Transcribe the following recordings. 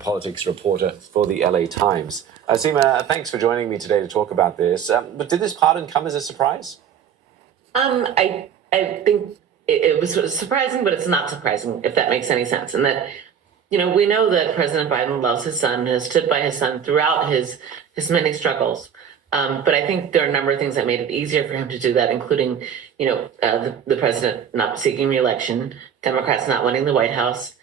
politics reporter for the LA Times. Seema, thanks for joining me today to talk about this. But did this pardon come as a surprise? I think it was sort of surprising, but it's not surprising, if that makes any sense. And that, we know that President Biden loves his son, has stood by his son throughout his many struggles. But I think there are a number of things that made it easier for him to do that, including, the president not seeking re-election, Democrats not winning the White House.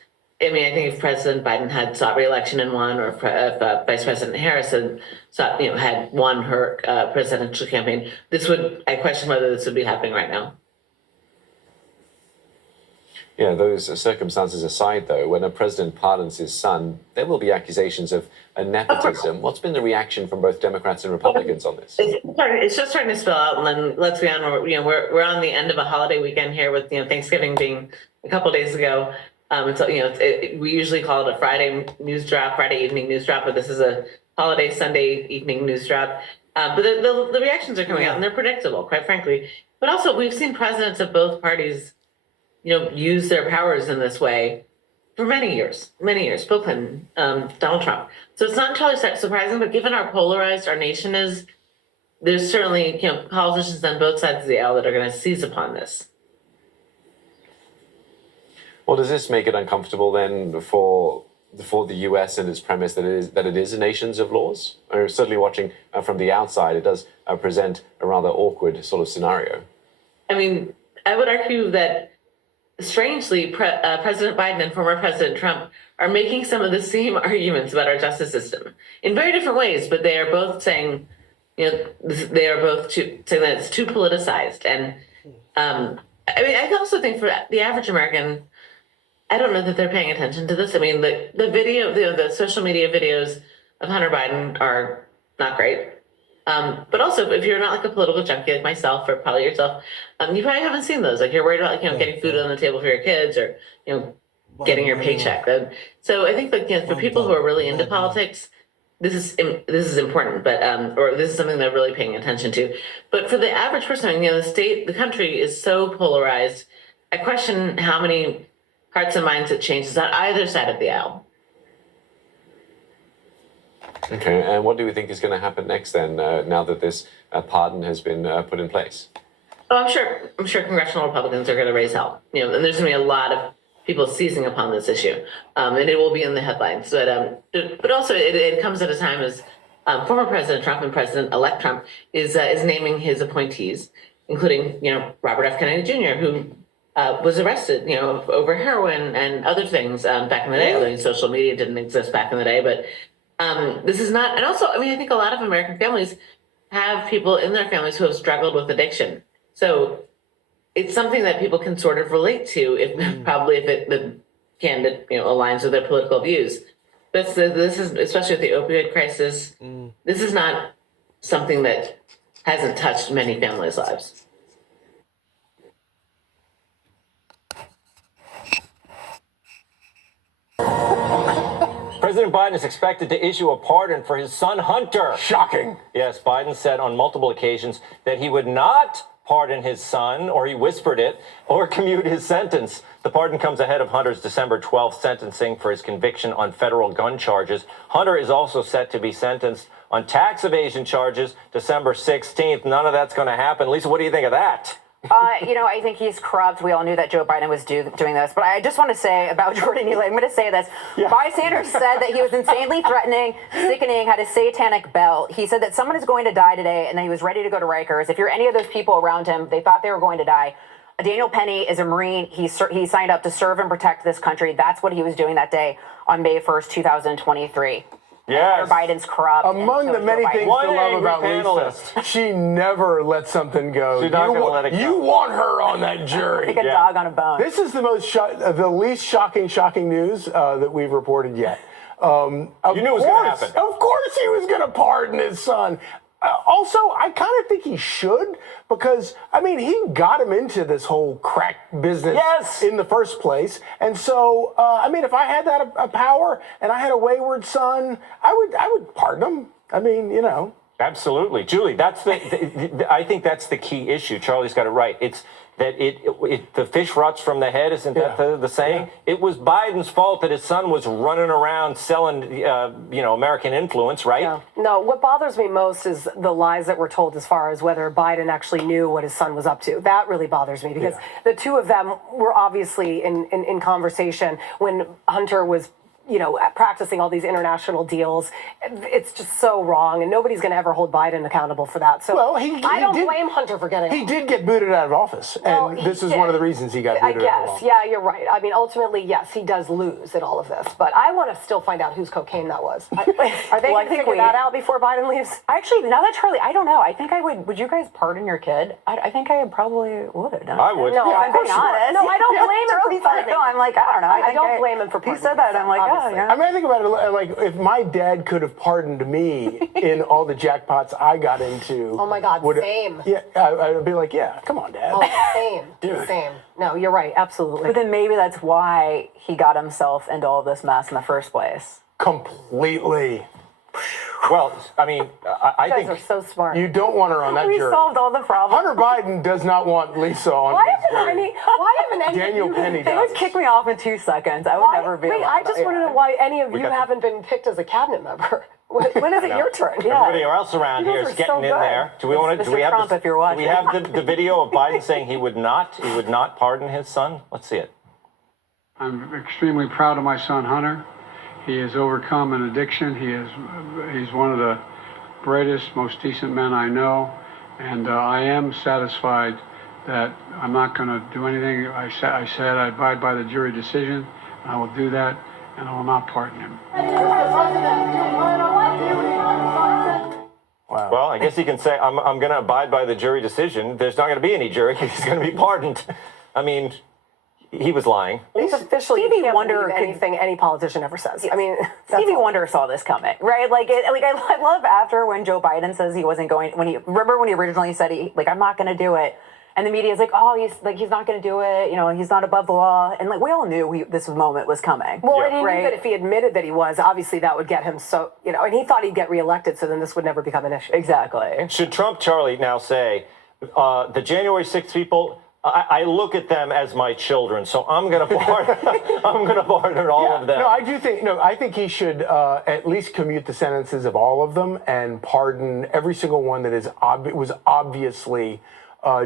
I mean, I think if President Biden had sought re-election and won, or if Vice President Harris had won her presidential campaign, I question whether this would be happening right now. Yeah, those circumstances aside, though, when a president pardons his son, there will be accusations of nepotism. What's been the reaction from both Democrats and Republicans on this? It's just starting to spill out, and then let's be honest, we're on the end of a holiday weekend here, with Thanksgiving being a couple days ago. And so, we usually call it a Friday news drop, Friday evening news drop, but this is a holiday Sunday evening news drop. But the reactions are coming out, and they're predictable, quite frankly. But also, we've seen presidents of both parties, use their powers in this way for many years. Bill Clinton, Donald Trump. So it's not entirely surprising, but given how polarized our nation is, there's certainly, politicians on both sides of the aisle that are going to seize upon this. Well, does this make it uncomfortable then for the U.S. and its premise that it is a nation of laws? Or certainly watching from the outside, it does present a rather awkward sort of scenario. I mean, I would argue that, strangely, President Biden and former President Trump are making some of the same arguments about our justice system in very different ways, but they are both saying, saying that it's too politicized. And I also think for the average American, I don't know that they're paying attention to this. I mean, the video, the social media videos of Hunter Biden are not great. But also, if you're not like a political junkie like myself, or probably yourself, you probably haven't seen those. Like, you're worried about, getting food on the table for your kids, or, getting your paycheck. So I think that, for people who are really into politics, this is important, but or this is something they're really paying attention to. But for the average person, the country is so polarized. I question how many hearts and minds it changes on either side of the aisle. Okay, and what do we think is going to happen next then, now that this pardon has been put in place? Oh, I'm sure congressional Republicans are going to raise hell. And there's going to be a lot of people seizing upon this issue, and it will be in the headlines. But also, it comes at a time as former President Trump and President-elect Trump is naming his appointees, including Robert F. Kennedy Jr., who was arrested, over heroin and other things back in the day. I mean, social media didn't exist back in the day, but this is not. And also, I think a lot of American families have people in their families who have struggled with addiction. So it's something that people can sort of relate to, if the candidate aligns with their political views. But this is, especially with the opioid crisis, this is not something that hasn't touched many families' lives. President Biden is expected to issue a pardon for his son, Hunter. Shocking. Yes, Biden said on multiple occasions that he would not pardon his son, or he whispered it, or commute his sentence. The pardon comes ahead of Hunter's December 12th sentencing for his conviction on federal gun charges. Hunter is also set to be sentenced on tax evasion charges December 16th. None of that's going to happen. Lisa, what do you think of that? I think he's corrupt. We all knew that Joe Biden was doing this. But I just want to say about Jordan Neely, I'm going to say this. Yeah. Barry Sanders said that he was insanely threatening, sickening, had a satanic belt. He said that someone is going to die today, and that he was ready to go to Rikers. If you're any of those people around him, they thought they were going to die. Daniel Penny is a Marine. He signed up to serve and protect this country. That's what he was doing that day on May 1st, 2023. Yes. Biden's corrupt. Among the many things to love about Lisa, she never lets something go. She's not going to let it go. You want her on that jury. Like a dog on a bone. This is the least shocking news that we've reported yet. You knew it was going to happen. Of course he was going to pardon his son. Also, I kind of think he should, because, he got him into this whole crack business in the first place. And so, if I had that power and I had a wayward son, I would pardon him. Absolutely. Julie, I think that's the key issue. Charlie's got it right. It's that the fish rots from the head. Isn't that the saying? Yeah. It was Biden's fault that his son was running around selling, American influence, right? Yeah. No, what bothers me most is the lies that were told as far as whether Biden actually knew what his son was up to. That really bothers me because the two of them were obviously in conversation when Hunter was practicing all these international deals. It's just so wrong, and nobody's going to ever hold Biden accountable for that. So I don't blame Hunter for getting. He did get booted out of office, and this is one of the reasons he got booted out of office. Yeah, you're right. I mean, ultimately, yes, he does lose in all of this, but I want to still find out whose cocaine that was. Are they going to figure that out before Biden leaves? Actually, now that Charlie, I don't know. I think I would. Would you guys pardon your kid? I think I probably would. I would. No, I'm being honest. No, I don't blame him for pardoning. No, I'm like, I don't know. I don't blame him for pardoning. He said that. I'm like, obviously. oh, yeah. I mean, I think about it like if my dad could have pardoned me in all the jackpots I got into. Oh my God, same. Yeah, I'd be like, yeah, come on, Dad. Oh, same. Dude. Same. No, you're right. Absolutely. But then maybe that's why he got himself into all this mess in the first place. Completely. Well, I mean, I you think guys are so smart. You don't want her on that We jury. solved all the problems. Hunter Biden does not want Lisa on Why his haven't jury. any Daniel of you Penny They does. would kick me off in 2 seconds. I would never be. Wait, allowed I just to- want to know why any of you got- haven't been picked as a cabinet member. When is it your turn? everybody else around You here guys is are getting so in good. there. Do we want to? Do Mr. we have Trump, this- if you're Do we watching. have the video of Biden saying he would not pardon his son? Let's see it. I'm extremely proud of my son Hunter. He has overcome an addiction. He's one of the brightest, most decent men I know, and I am satisfied that I'm not going to do anything. I said I abide by the jury decision. And I will do that, and I will not pardon him. Wow. Well, I guess he can say, I'm going to abide by the jury decision. There's not going to be any jury. He's going to be pardoned. I mean, he was lying. It's official. Stevie You can't Wonder believe could- anything any politician ever says. I mean, Stevie Wonder saw this coming, right? I love after when Joe Biden says he wasn't going. Remember when he originally said I'm not going to do it, and the media's like, oh, he's not going to do it. He's not above the law, and we all knew this moment was coming. Well, and he right? knew that if he admitted that he was, obviously that would get him and he thought he'd get reelected, so then this would never become an issue. Exactly. Should Trump, Charlie, now say, the January 6th people, I look at them as my children, so I'm going to pardon all of them. No, I think he should at least commute the sentences of all of them and pardon every single one that was obviously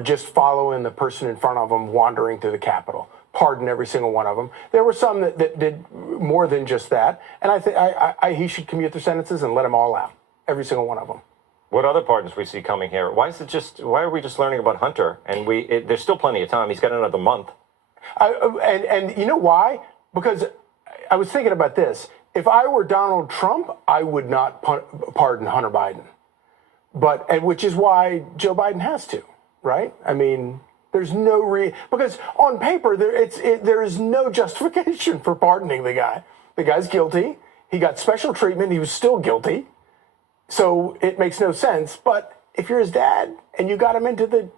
just following the person in front of him wandering through the Capitol. Pardon every single one of them. There were some that did more than just that, and I think he should commute the sentences and let them all out, every single one of them. What other pardons we see coming here? Why are we just learning about Hunter? And there's still plenty of time. He's got another month. And you know why? Because I was thinking about this. If I were Donald Trump, I would not pardon Hunter Biden. And which is why Joe Biden has to, right? I mean, there's no because on paper there is no justification for pardoning the guy. The guy's guilty. He got special treatment. He was still guilty. So it makes no sense. But if you're his dad and you got him into the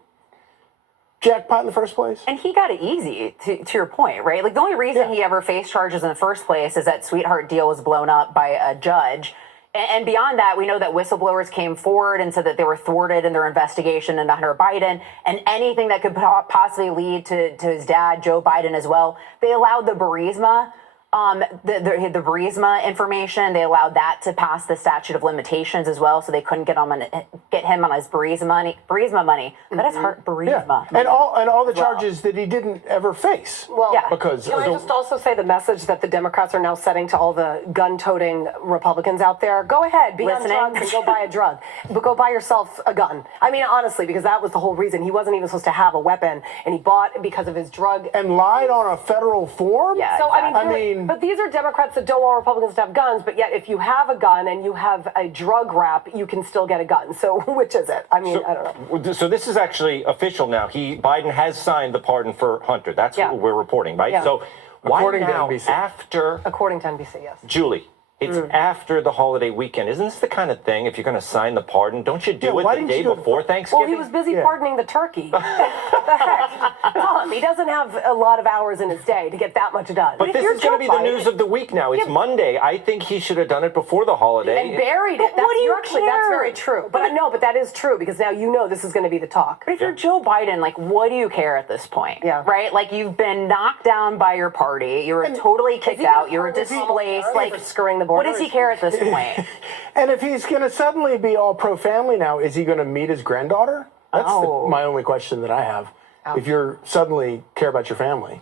jackpot in the first place. And he got it easy, to your point, right? The only reason he ever faced charges in the first place is that Sweetheart deal was blown up by a judge. And beyond that, we know that whistleblowers came forward and said that they were thwarted in their investigation into Hunter Biden, and anything that could possibly lead to his dad, Joe Biden, as well. They allowed the Burisma. The Burisma information, they allowed that to pass the statute of limitations as well, so they couldn't get him on his Burisma money. That is hard, Burisma. Yeah. And all the charges that he didn't ever face. Well, because can I just also say the message that the Democrats are now setting to all the gun-toting Republicans out there? Go ahead, be Listening. on drugs and go buy a drug. But go buy yourself a gun. I mean, honestly, because that was the whole reason. He wasn't even supposed to have a weapon, and he bought it because of his drug. And lied on a federal form? Yeah, So, exactly. but these are Democrats that don't want Republicans to have guns, but yet if you have a gun and you have a drug rap, you can still get a gun. So which is it? I mean, I don't know. So this is actually official now. Biden has signed the pardon for Hunter. That's what we're reporting, right? Yeah. So why According to now, NBC. after According to NBC, yes. Julie, It's after the holiday weekend. Isn't this the kind of thing, if you're going to sign the pardon, don't you do why it the didn't day you do it before Thanksgiving? Well, he was busy pardoning the turkey. The heck? Tell him, he doesn't have a lot of hours in his day to get that much done. But this is going to be the news of the week now. It's Monday. I think he should have done it before the holiday. And buried it. what do you That's care? very true. But I know, but that is true because now you know this is going to be the talk. But if you're Joe Biden, like, what do you care at this point? Yeah. Right? Like, you've been knocked down by your party. You were totally kicked out. You were displaced. Like, for scurrying the what border? does he care at this point? And if he's going to suddenly be all pro-family now, is he going to meet his granddaughter? That's my only question that I have. If you're suddenly care about your family,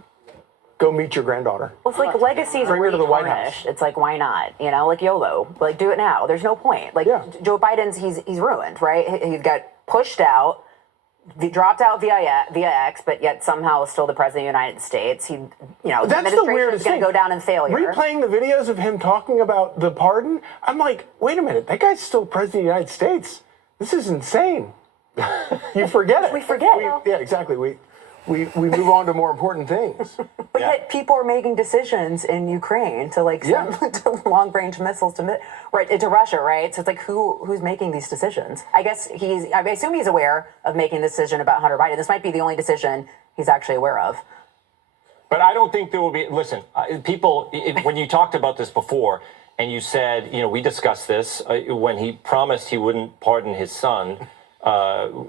go meet your granddaughter. Well, it's like legacies Bring her to the White retarnished. House. It's like, why not? You know, like YOLO. Like, do it now. There's no point. Like, Joe Biden's, he's ruined, right? He got pushed out. He dropped out via X, but yet somehow is still the president of the United States. He, the That's the administration weirdest is going thing. to go down in failure. Replaying the videos of him talking about the pardon, I'm like, wait a minute, that guy's still president of the United States. This is insane. You forget it. We forget. Yeah, exactly. We move on to more important things. But yet people are making decisions in Ukraine to send to long-range missiles to Russia, right? So it's like who's making these decisions? I guess I assume he's aware of making the decision about Hunter Biden. This might be the only decision he's actually aware of. But I don't think there will be. Listen, people. When you talked about this before, and you said, we discussed this when he promised he wouldn't pardon his son.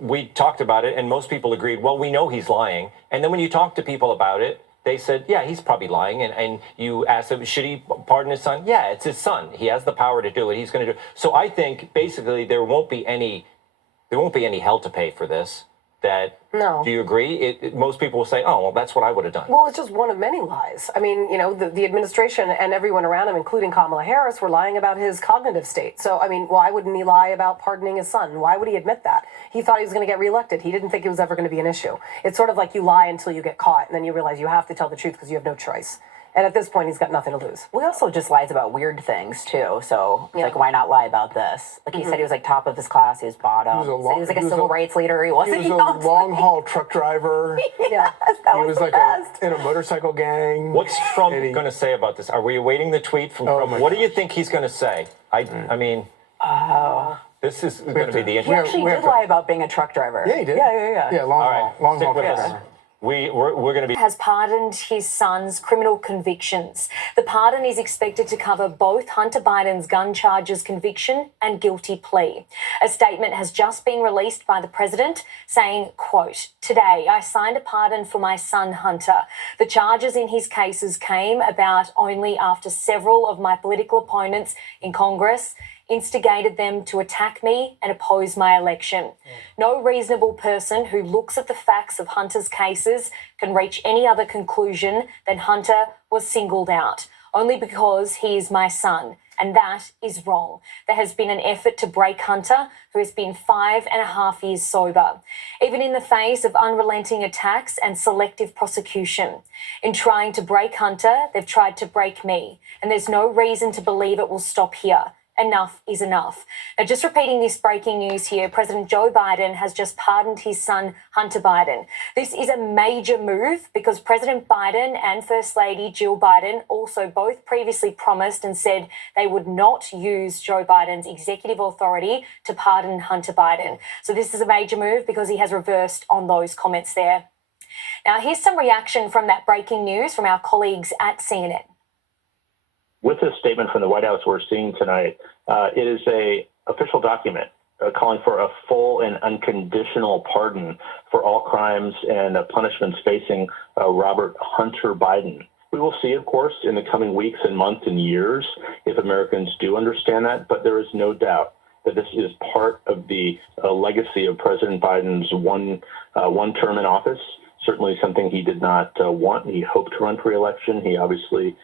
We talked about it, and most people agreed, well, we know he's lying. And then when you talk to people about it, they said, yeah, he's probably lying. And you asked him, should he pardon his son? Yeah, it's his son. He has the power to do it. He's going to do it. So I think basically there won't be any hell to pay for this. No. Do you agree? Most people will say, oh, well, that's what I would have done. Well, it's just one of many lies. I mean, the administration and everyone around him, including Kamala Harris, were lying about his cognitive state. So, I mean, why wouldn't he lie about pardoning his son? Why would he admit that? He thought he was going to get reelected. He didn't think it was ever going to be an issue. It's sort of like you lie until you get caught, and then you realize you have to tell the truth because you have no choice. And at this point, he's got nothing to lose. We also just lies about weird things, too. So, like, why not lie about this? Like, he said he was, top of his class. He was bottom. He was a civil rights leader. He wasn't. He was a long-haul truck driver. That He was the in a motorcycle gang. What's Trump going to say about this? Are we awaiting the tweet from Trump? What do you think he's going to say? I mean, this is going to be the He interesting. actually did lie about being a truck driver. Yeah, he did. Yeah. Long haul Stick with truck us. driver. We're going to be. Has pardoned his son's criminal convictions. The pardon is expected to cover both Hunter Biden's gun charges conviction and guilty plea. A statement has just been released by the president saying, quote, "Today I signed a pardon for my son Hunter. The charges in his cases came about only after several of my political opponents in Congress instigated them to attack me and oppose my election. No reasonable person who looks at the facts of Hunter's cases can reach any other conclusion than Hunter was singled out, only because he is my son. And that is wrong. There has been an effort to break Hunter, who has been 5.5 years sober, even in the face of unrelenting attacks and selective prosecution. In trying to break Hunter, they've tried to break me, and there's no reason to believe it will stop here. Enough is enough." Now, just repeating this breaking news here, President Joe Biden has just pardoned his son, Hunter Biden. This is a major move because President Biden and First Lady Jill Biden also both previously promised and said they would not use Joe Biden's executive authority to pardon Hunter Biden. So this is a major move because he has reversed on those comments there. Now, here's some reaction from that breaking news from our colleagues at CNN. With this statement from the White House we're seeing tonight, it is an official document calling for a full and unconditional pardon for all crimes and punishments facing Robert Hunter Biden. We will see, of course, in the coming weeks and months and years if Americans do understand that, but there is no doubt that this is part of the legacy of President Biden's one term in office. Certainly something he did not want. He hoped to run for re-election. He obviously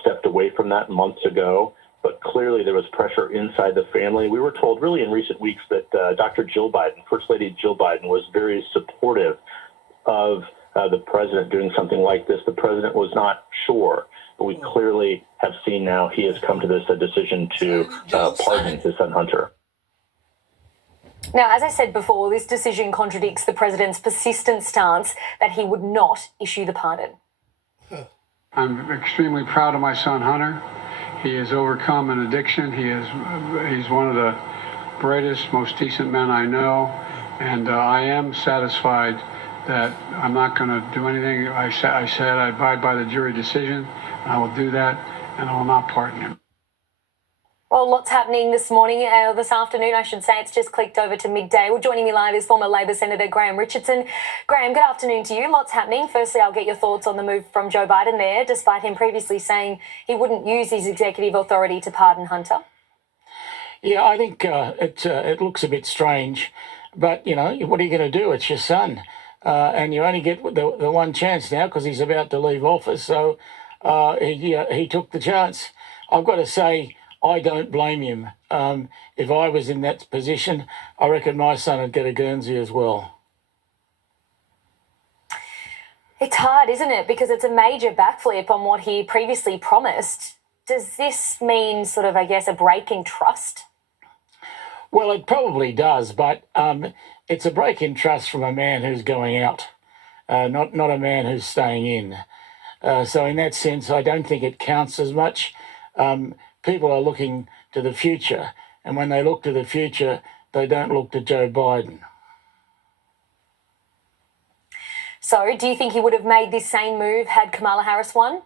stepped away from that months ago, but clearly there was pressure inside the family. We were told really in recent weeks that Dr. Jill Biden, First Lady Jill Biden, was very supportive of the president doing something like this. The president was not sure, but we clearly have seen now he has come to this decision to pardon his son Hunter. Now, as I said before, this decision contradicts the president's persistent stance that he would not issue the pardon. I'm extremely proud of my son Hunter. He has overcome an addiction. He's one of the brightest, most decent men I know, and I am satisfied that I'm not going to do anything. I said I abide by the jury decision. And I will do that, and I will not pardon him. Well, lots happening this morning, this afternoon, I should say. It's just clicked over to midday. Well, joining me live is former Labor Senator Graham Richardson. Graham, good afternoon to you. Lots happening. Firstly, I'll get your thoughts on the move from Joe Biden there, despite him previously saying he wouldn't use his executive authority to pardon Hunter. Yeah, I think it looks a bit strange, but, you know, what are you going to do? It's your son, and you only get the one chance now because he's about to leave office, so he took the chance. I've got to say, I don't blame him. If I was in that position, I reckon my son would get a Guernsey as well. It's hard, isn't it? Because it's a major backflip on what he previously promised. Does this mean sort of, I guess, a break in trust? Well, it probably does, but it's a break in trust from a man who's going out, not a man who's staying in. So in that sense, I don't think it counts as much. People are looking to the future, and when they look to the future, they don't look to Joe Biden. So do you think he would have made this same move had Kamala Harris won?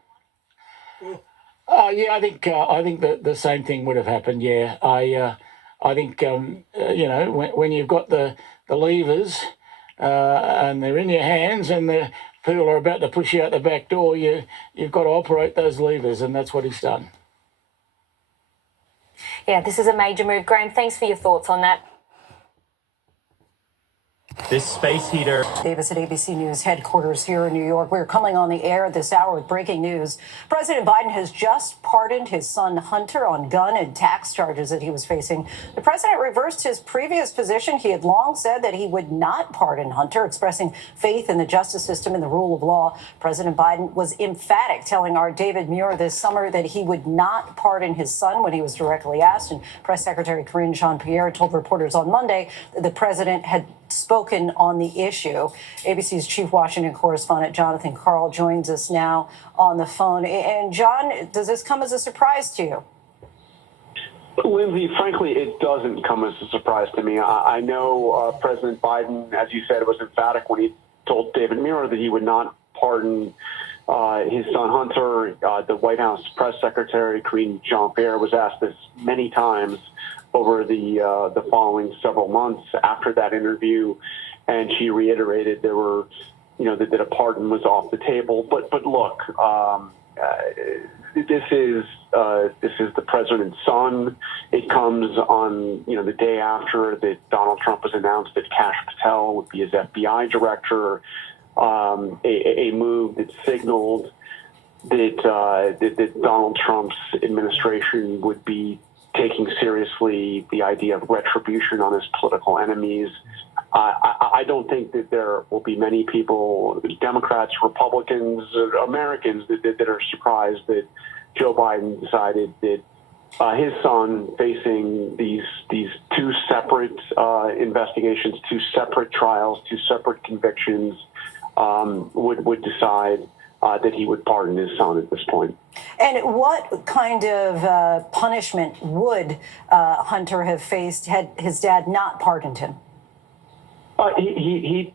Yeah, I think the same thing would have happened. Yeah, I think you know, when you've got the levers and they're in your hands, and the people are about to push you out the back door, you've got to operate those levers, and that's what he's done. Yeah, this is a major move. Graham, thanks for your thoughts on that. This space heater. Davis at ABC News headquarters here in New York. We're coming on the air this hour with breaking news. President Biden has just pardoned his son Hunter on gun and tax charges that he was facing. The president reversed his previous position. He had long said that he would not pardon Hunter, expressing faith in the justice system and the rule of law. President Biden was emphatic, telling our David Muir this summer that he would not pardon his son when he was directly asked. And Press Secretary Karine Jean-Pierre told reporters on Monday that the president had spoken on the issue. ABC's chief Washington correspondent Jonathan Karl joins us now on the phone. And John, does this come as a surprise to you? Lindsay, frankly, it doesn't come as a surprise to me. I know President Biden, as you said, was emphatic when he told David Muir that he would not pardon his son Hunter. The White House press secretary, Karine Jean-Pierre, was asked this many times over the following several months after that interview, and she reiterated there were, you know, that a pardon was off the table. But look, this is the president's son. It comes on, you know, the day after that Donald Trump was announced that Kash Patel would be his FBI director, a move that signaled that Donald Trump's administration would be taking seriously the idea of retribution on his political enemies. I don't think that there will be many people, Democrats, Republicans, Americans, that are surprised that Joe Biden decided that his son, facing these two separate investigations, two separate trials, two separate convictions, would decide that he would pardon his son at this point. And what kind of punishment would Hunter have faced had his dad not pardoned him? He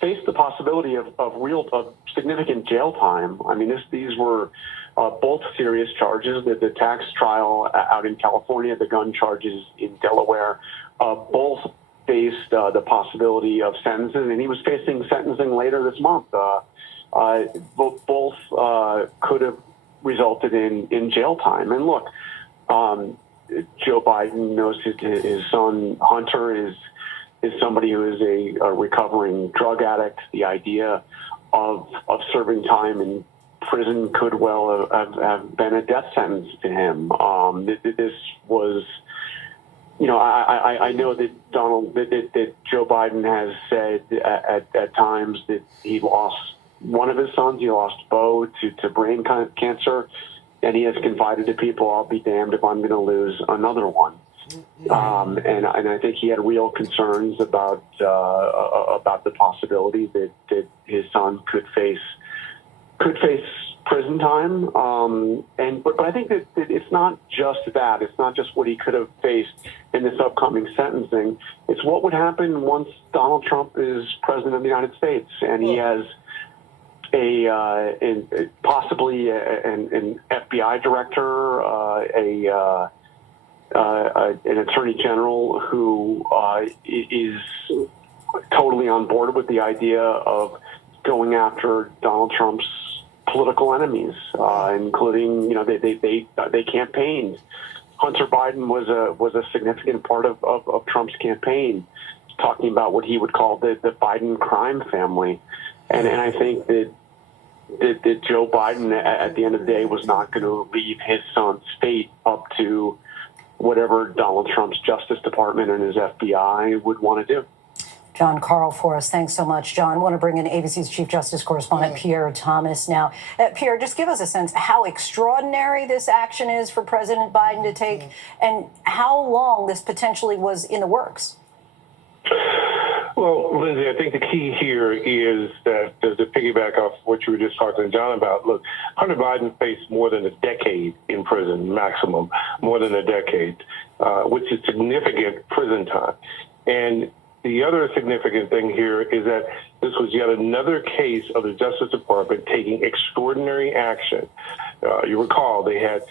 faced the possibility of significant jail time. I mean, these were both serious charges. The tax trial out in California, the gun charges in Delaware, both faced the possibility of sentencing, and he was facing sentencing later this month. Both could have resulted in jail time. And look, Joe Biden knows his son Hunter is somebody who is a recovering drug addict. The idea of serving time in prison could well have been a death sentence to him. This was, you know, I know that that Joe Biden has said at times that he lost one of his sons. He lost Bo to brain cancer, and he has confided to people, "I'll be damned if I'm going to lose another one." And I think he had real concerns about the possibility that his son could face prison time. But I think that it's not just that. It's not just what he could have faced in this upcoming sentencing. It's what would happen once Donald Trump is president of the United States and he has possibly an FBI director, an attorney general who is totally on board with the idea of going after Donald Trump's political enemies, including, they campaigned. Hunter Biden was a significant part of Trump's campaign, talking about what he would call the Biden crime family. And I think that Joe Biden, at the end of the day, was not going to leave his son's fate up to whatever Donald Trump's Justice Department and his FBI would want to do. John Karl for us. Thanks so much, John. I want to bring in ABC's Chief Justice Correspondent Pierre Thomas now. Pierre, just give us a sense how extraordinary this action is for President Biden to take and how long this potentially was in the works. Well, Lindsay, I think the key here is that, to piggyback off what you were just talking to John about, look, Hunter Biden faced more than a decade in prison, maximum, more than a decade, which is significant prison time. And the other significant thing here is that this was yet another case of the Justice Department taking extraordinary action. You recall they had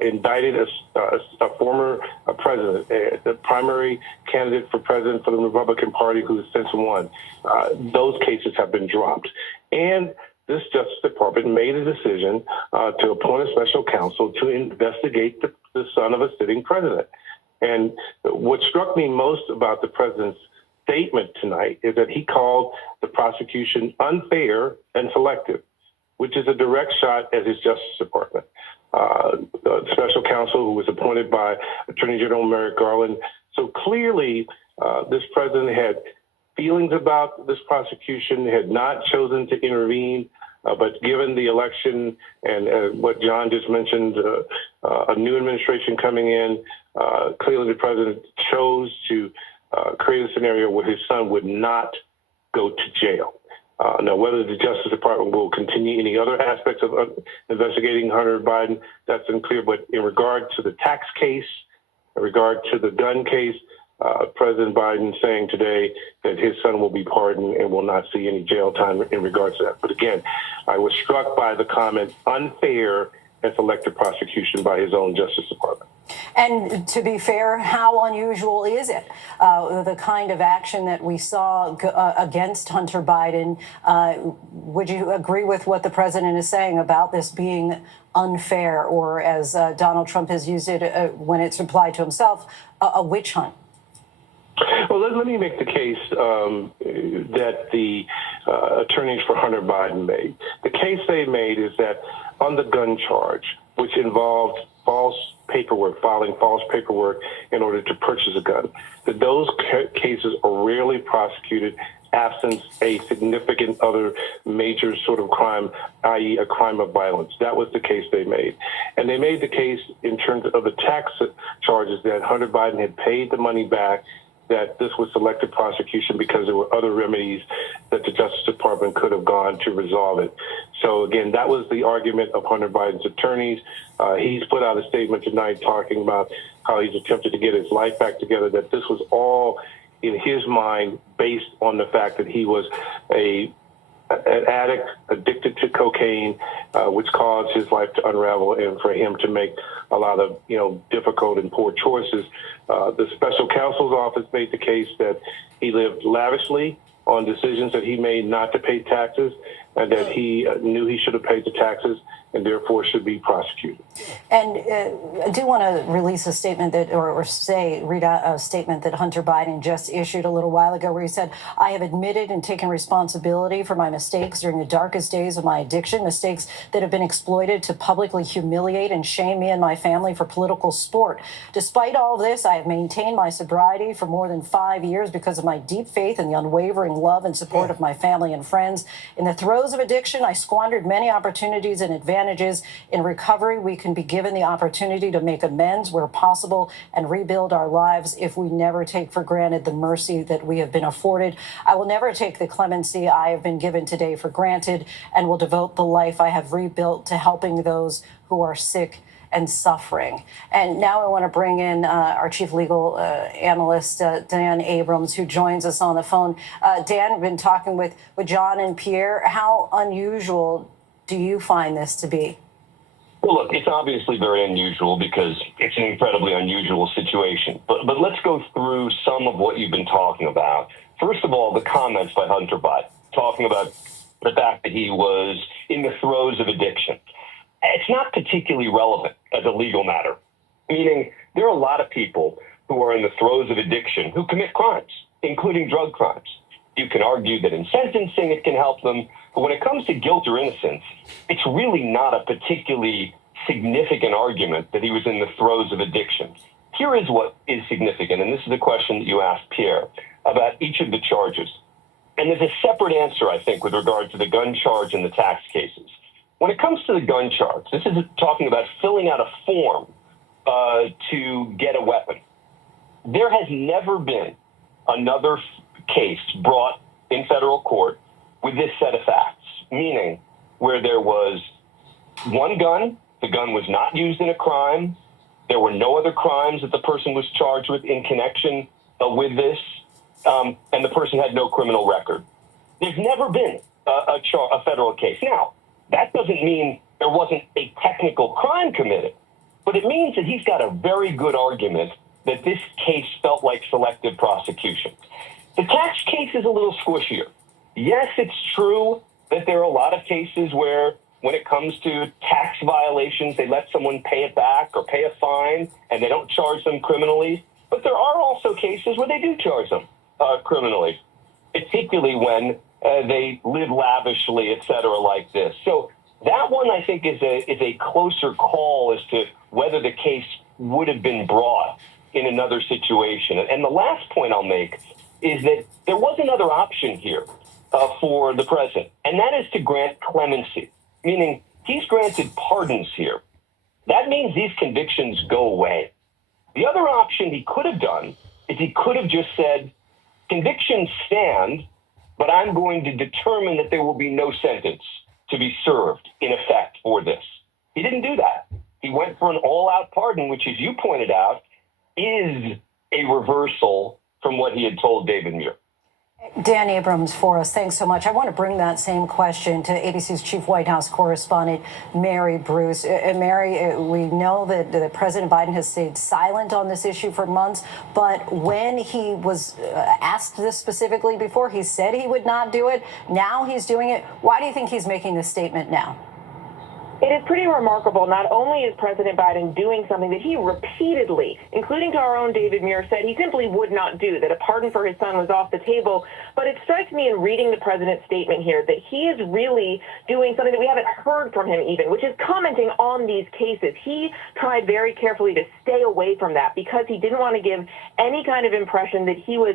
indicted a former president, the primary candidate for president for the Republican Party who has since won. Those cases have been dropped. And this Justice Department made a decision to appoint a special counsel to investigate the son of a sitting president. And what struck me most about the president's statement tonight is that he called the prosecution unfair and selective, which is a direct shot at his Justice Department. The special counsel who was appointed by Attorney General Merrick Garland. So clearly, this president had feelings about this prosecution, had not chosen to intervene, but given the election and what John just mentioned, a new administration coming in, clearly the president chose to create a scenario where his son would not go to jail. Now, whether the Justice Department will continue any other aspects of investigating Hunter Biden, that's unclear. But in regard to the tax case, in regard to the gun case, President Biden saying today that his son will be pardoned and will not see any jail time in regards to that. But again, I was struck by the comment unfair and selective prosecution by his own Justice Department. And to be fair, how unusual is it? The kind of action that we saw against Hunter Biden, would you agree with what the president is saying about this being unfair, or as Donald Trump has used it when it's applied to himself, a witch hunt? Well, let me make the case that the attorneys for Hunter Biden made. The case they made is that on the gun charge, which involved filing false paperwork in order to purchase a gun, that those cases are rarely prosecuted absent a significant other major sort of crime, i.e. a crime of violence. That was the case they made. And they made the case in terms of the tax charges that Hunter Biden had paid the money back, that this was selective prosecution because there were other remedies that the Justice Department could have gone to resolve it. So again, that was the argument of Hunter Biden's attorneys. He's put out a statement tonight talking about how he's attempted to get his life back together, that this was all in his mind based on the fact that he was an addict, addicted to cocaine, which caused his life to unravel and for him to make a lot of, difficult and poor choices. The special counsel's office made the case that he lived lavishly on decisions that he made not to pay taxes, and that he knew he should have paid the taxes and therefore should be prosecuted. And I do want to release a statement that, read out a statement that Hunter Biden just issued a little while ago, where he said, "I have admitted and taken responsibility for my mistakes during the darkest days of my addiction, mistakes that have been exploited to publicly humiliate and shame me and my family for political sport. Despite all of this, I have maintained my sobriety for more than 5 years because of my deep faith and the unwavering love and support of my family and friends. In the throes throes of addiction. I squandered many opportunities and advantages. In recovery, we can be given the opportunity to make amends where possible and rebuild our lives if we never take for granted the mercy that we have been afforded. I will never take the clemency I have been given today for granted and will devote the life I have rebuilt to helping those who are sick and suffering. And now I want to bring in our chief legal analyst, Dan Abrams, who joins us on the phone. Dan, I've been talking with John and Pierre. How unusual do you find this to be? Well, look, it's obviously very unusual because it's an incredibly unusual situation. But let's go through some of what you've been talking about. First of all, the comments by Hunter Biden, talking about the fact that he was in the throes of addiction. It's not particularly relevant as a legal matter, meaning there are a lot of people who are in the throes of addiction who commit crimes, including drug crimes. You can argue that in sentencing it can help them, but when it comes to guilt or innocence, it's really not a particularly significant argument that he was in the throes of addiction. Here is what is significant, and this is the question that you asked Pierre about each of the charges. And there's a separate answer, I think, with regard to the gun charge and the tax cases. When it comes to the gun charge, this is talking about filling out a form to get a weapon. There has never been another case brought in federal court with this set of facts, meaning where there was one gun, the gun was not used in a crime, there were no other crimes that the person was charged with in connection with this, and the person had no criminal record. There's never been a federal case. Now, that doesn't mean there wasn't a technical crime committed, but it means that he's got a very good argument that this case felt like selective prosecution. The tax case is a little squishier. Yes, it's true that there are a lot of cases where when it comes to tax violations, they let someone pay it back or pay a fine and they don't charge them criminally. But there are also cases where they do charge them criminally, particularly when they live lavishly, et cetera, like this. So that one, I think, is a closer call as to whether the case would have been brought in another situation. And the last point I'll make is that there was another option here for the president, and that is to grant clemency, meaning he's granted pardons here. That means these convictions go away. The other option he could have done is he could have just said, convictions stand, but I'm going to determine that there will be no sentence to be served in effect for this. He didn't do that. He went for an all-out pardon, which, as you pointed out, is a reversal from what he had told David Muir. Dan Abrams for us, thanks so much. I want to bring that same question to ABC's chief White House correspondent, Mary Bruce. Mary, we know that President Biden has stayed silent on this issue for months, but when he was asked this specifically before, he said he would not do it. Now he's doing it. Why do you think he's making this statement now? It is pretty remarkable. Not only is President Biden doing something that he repeatedly, including to our own David Muir, said he simply would not do, that a pardon for his son was off the table. But it strikes me in reading the president's statement here that he is really doing something that we haven't heard from him even, which is commenting on these cases. He tried very carefully to stay away from that because he didn't want to give any kind of impression that he was,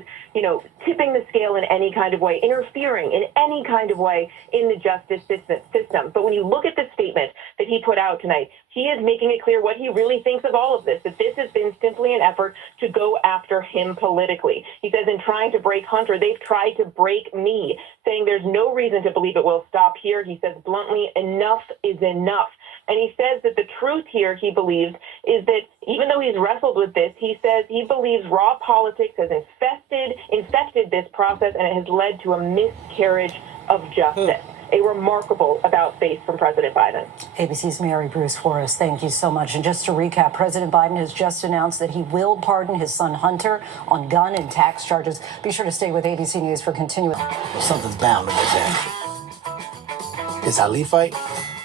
tipping the scale in any kind of way, interfering in any kind of way in the justice system. But when you look at the statement that he put out tonight, he is making it clear what he really thinks of all of this, that this has been simply an effort to go after him politically. He says in trying to break Hunter, they've tried to break me, saying there's no reason to believe it will stop here. He says bluntly, enough is enough. And he says that the truth here, he believes, is that even though he's wrestled with this, he says he believes raw politics has infected this process, and it has led to a miscarriage of justice. A remarkable about-face from President Biden. ABC's Mary Bruce Forrest, thank you so much. And just to recap, President Biden has just announced that he will pardon his son Hunter on gun and tax charges. Be sure to stay with ABC News for continuing. Something's bound to get there. This Ali fight,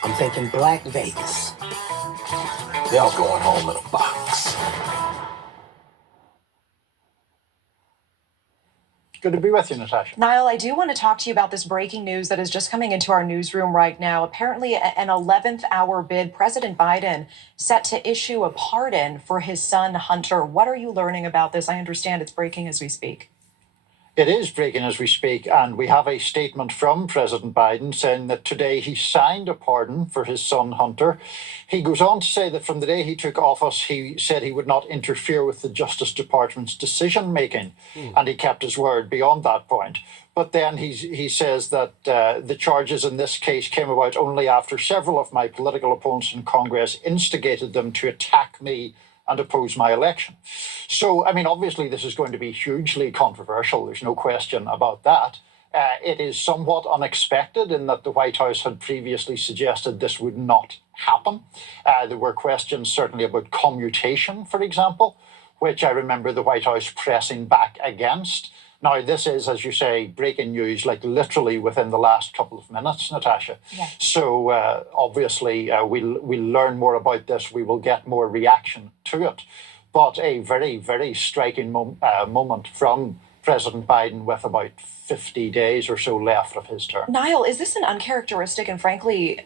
I'm thinking Black Vegas. They're all going home in a box. Good to be with you, Natasha. Niall, I do want to talk to you about this breaking news that is just coming into our newsroom right now. Apparently, an 11th hour bid, President Biden set to issue a pardon for his son, Hunter. What are you learning about this? I understand it's breaking as we speak. It is breaking as we speak, and we have a statement from President Biden saying that today he signed a pardon for his son Hunter. He goes on to say that from the day he took office, he said he would not interfere with the Justice Department's decision making, and he kept his word beyond that point. But then he says that the charges in this case came about only after several of my political opponents in Congress instigated them to attack me and oppose my election. So, I mean, obviously this is going to be hugely controversial. There's no question about that. It is somewhat unexpected in that the White House had previously suggested this would not happen. There were questions certainly about commutation, for example, which I remember the White House pressing back against. Now, this is, as you say, breaking news, like literally within the last couple of minutes, Natasha. Yeah. So obviously, we'll learn more about this. We will get more reaction to it. But a very, very striking moment from President Biden with about 50 days or so left of his term. Niall, is this an uncharacteristic and frankly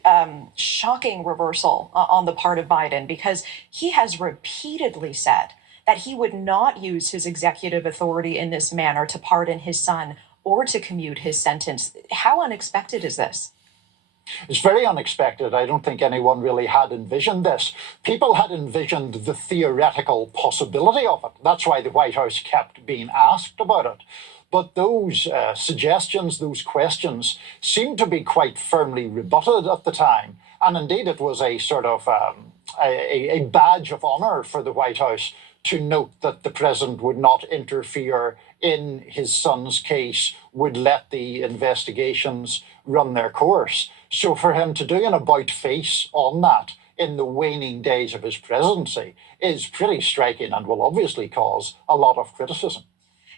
shocking reversal on the part of Biden? Because he has repeatedly said that he would not use his executive authority in this manner to pardon his son or to commute his sentence. How unexpected is this? It's very unexpected. I don't think anyone really had envisioned this. People had envisioned the theoretical possibility of it. That's why the White House kept being asked about it. But those suggestions, those questions, seemed to be quite firmly rebutted at the time. And indeed, it was a sort of a badge of honor for the White House to note that the president would not interfere in his son's case, would let the investigations run their course. So for him to do an about-face on that in the waning days of his presidency is pretty striking and will obviously cause a lot of criticism.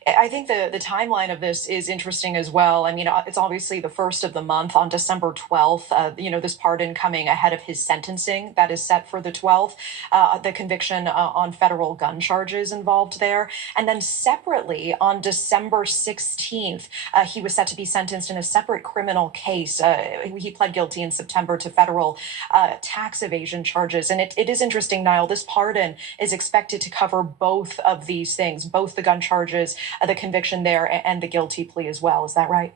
I think the timeline of this is interesting as well. I mean, it's obviously the first of the month on December 12th, this pardon coming ahead of his sentencing that is set for the 12th, the conviction on federal gun charges involved there. And then separately on December 16th, he was set to be sentenced in a separate criminal case. He pled guilty in September to federal tax evasion charges. And it is interesting, Niall, this pardon is expected to cover both of these things, both the gun charges, the conviction there, and the guilty plea as well. Is that right?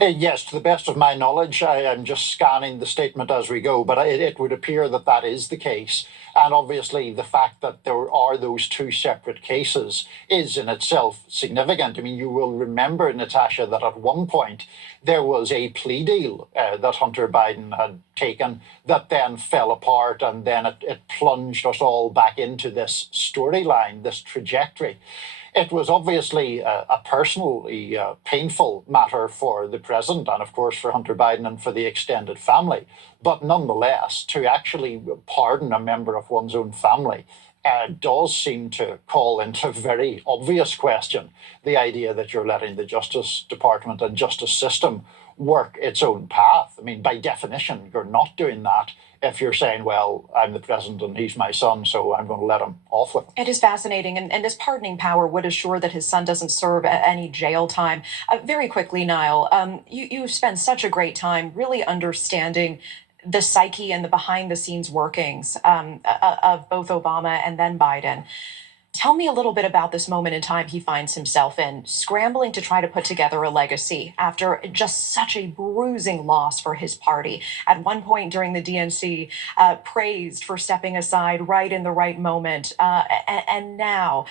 Yes, to the best of my knowledge. I am just scanning the statement as we go, but it would appear that that is the case. And obviously, the fact that there are those two separate cases is in itself significant. I mean, you will remember, Natasha, that at one point there was a plea deal that Hunter Biden had taken that then fell apart, and then it plunged us all back into this storyline, this trajectory. It was obviously a personally painful matter for the president and, of course, for Hunter Biden and for the extended family. But nonetheless, to actually pardon a member of one's own family does seem to call into very obvious question the idea that you're letting the Justice Department and justice system work its own path. I mean, by definition, you're not doing that if you're saying, well, I'm the president and he's my son, so I'm going to let him off with him. It is fascinating. And this pardoning power would assure that his son doesn't serve any jail time. Very quickly, Niall, you spend such a great time really understanding the psyche and the behind-the-scenes workings of both Obama and then Biden. Tell me a little bit about this moment in time he finds himself in, scrambling to try to put together a legacy after just such a bruising loss for his party. At one point during the DNC, praised for stepping aside right in the right moment, and now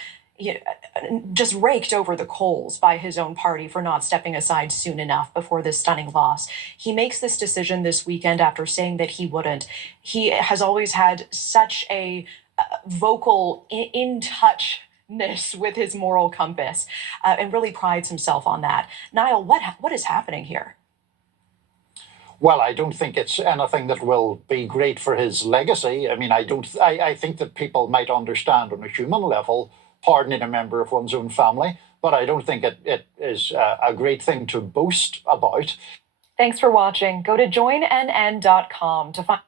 just raked over the coals by his own party for not stepping aside soon enough before this stunning loss. He makes this decision this weekend after saying that he wouldn't. He has always had such a vocal in touchness with his moral compass and really prides himself on that. Niall, what is happening here? Well, I don't think it's anything that will be great for his legacy. I mean, I think that people might understand on a human level pardoning a member of one's own family, but I don't think it is a great thing to boast about. Thanks for watching. Go to joinnn.com to find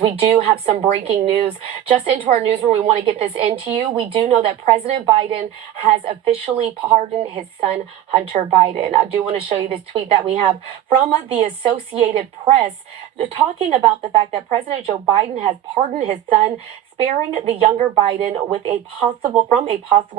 convictions. We do have some breaking news just into our newsroom. We want to get this into you. We do know that President Biden has officially pardoned his son, Hunter Biden. I do want to show you this tweet that we have from the Associated Press talking about the fact that President Joe Biden has pardoned his son, sparing the younger Biden with a possible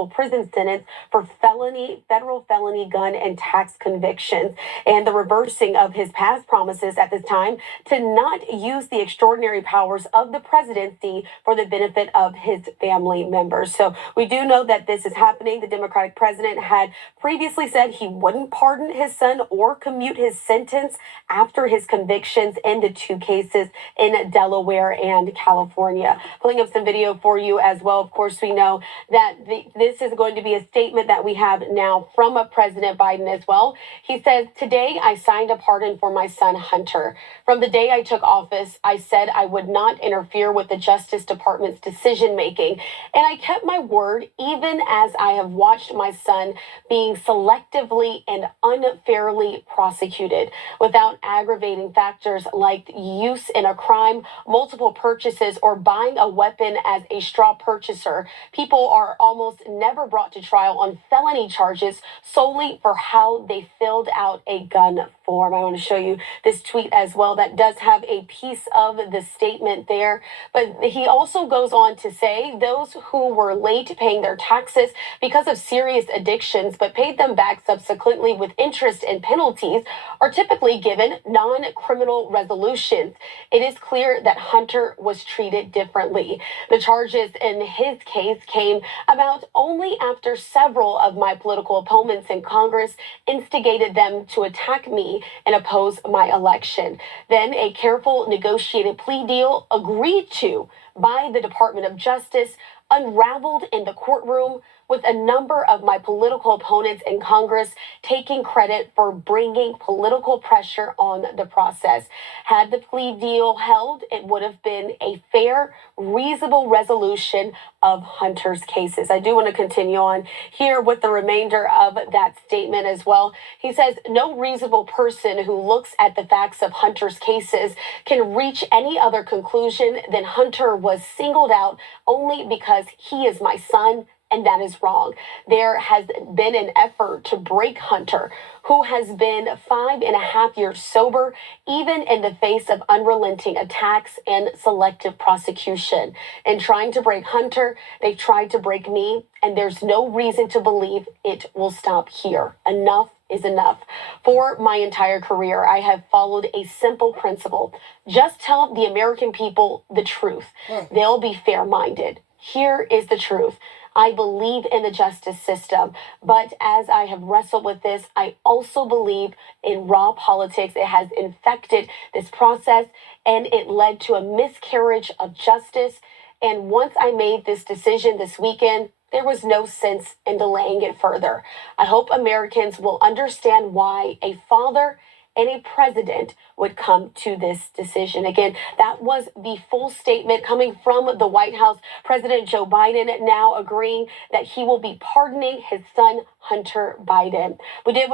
prison sentence for federal felony gun and tax convictions, and the reversing of his past promises at this time to not use the extraordinary powers of the presidency for the benefit of his family members. So we do know that this is happening. The Democratic president had previously said he wouldn't pardon his son or commute his sentence after his convictions in the two cases in Delaware and California. Pulling up some video for you as well. Of course, we know that this is going to be a statement that we have now from President Biden as well. He says, "Today I signed a pardon for my son Hunter. From the day I took office, I said I would not interfere with the Justice Department's decision making, and I kept my word even as I have watched my son being selectively and unfairly prosecuted without aggravating factors like use in a crime, multiple purchases, or buying a weapon as a straw purchaser. People are almost never brought to trial on felony charges solely for how they filled out a gun form." I want to show you this tweet as well that does have a piece of the statement there. But he also goes on to say those who were late paying their taxes because of serious addictions but paid them back subsequently with interest and penalties are typically given non-criminal resolutions. It is clear that Hunter was treated differently. The charges in his case came about only after several of my political opponents in Congress instigated them to attack me and oppose my election. Then a careful negotiated plea deal agreed to by the Department of Justice unraveled in the courtroom, with a number of my political opponents in Congress taking credit for bringing political pressure on the process. Had the plea deal held, it would have been a fair, reasonable resolution of Hunter's cases. I do want to continue on here with the remainder of that statement as well. He says, "No reasonable person who looks at the facts of Hunter's cases can reach any other conclusion than Hunter was singled out only because he is my son, and that is wrong. There has been an effort to break Hunter, who has been 5.5 years sober, even in the face of unrelenting attacks and selective prosecution. In trying to break Hunter, they've tried to break me, and there's no reason to believe it will stop here. Enough is enough. For my entire career, I have followed a simple principle. Just tell the American people the truth. They'll be fair-minded. Here is the truth. I believe in the justice system, but as I have wrestled with this, I also believe in raw politics. It has infected this process, and it led to a miscarriage of justice. And once I made this decision this weekend, there was no sense in delaying it further. I hope Americans will understand why a father and a president would come to this decision." Again, that was the full statement coming from the White House. President Joe Biden now agreeing that he will be pardoning his son, Hunter Biden. We did.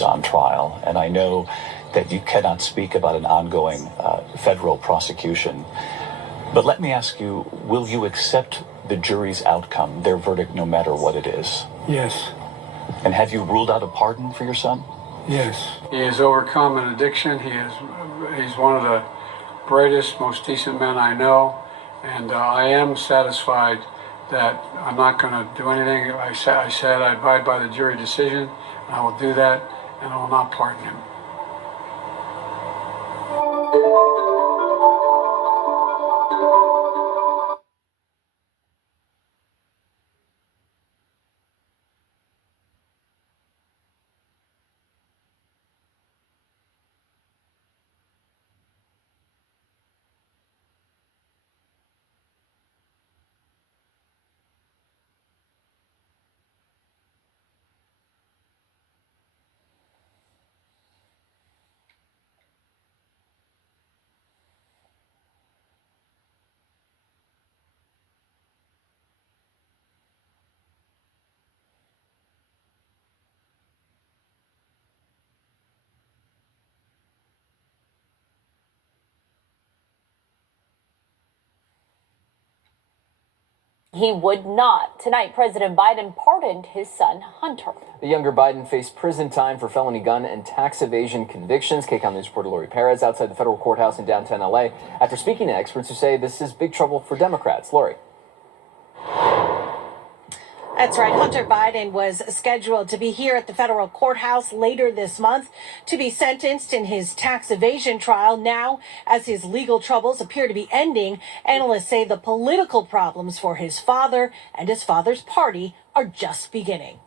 On trial, and I know that you cannot speak about an ongoing federal prosecution, but let me ask you, will you accept the jury's outcome, their verdict, no matter what it is? Yes. And have you ruled out a pardon for your son? Yes. He has overcome an addiction. He's one of the brightest, most decent men I know, and I am satisfied that I'm not going to do anything. I said I abide by the jury decision, and I will do that, and I will not pardon him. He would not. Tonight, President Biden pardoned his son, Hunter. The younger Biden faced prison time for felony gun and tax evasion convictions. KCON News reporter Lori Perez outside the federal courthouse in downtown LA after speaking to experts who say this is big trouble for Democrats. Lori. That's right. Hunter Biden was scheduled to be here at the federal courthouse later this month to be sentenced in his tax evasion trial. Now, as his legal troubles appear to be ending, analysts say the political problems for his father and his father's party are just beginning.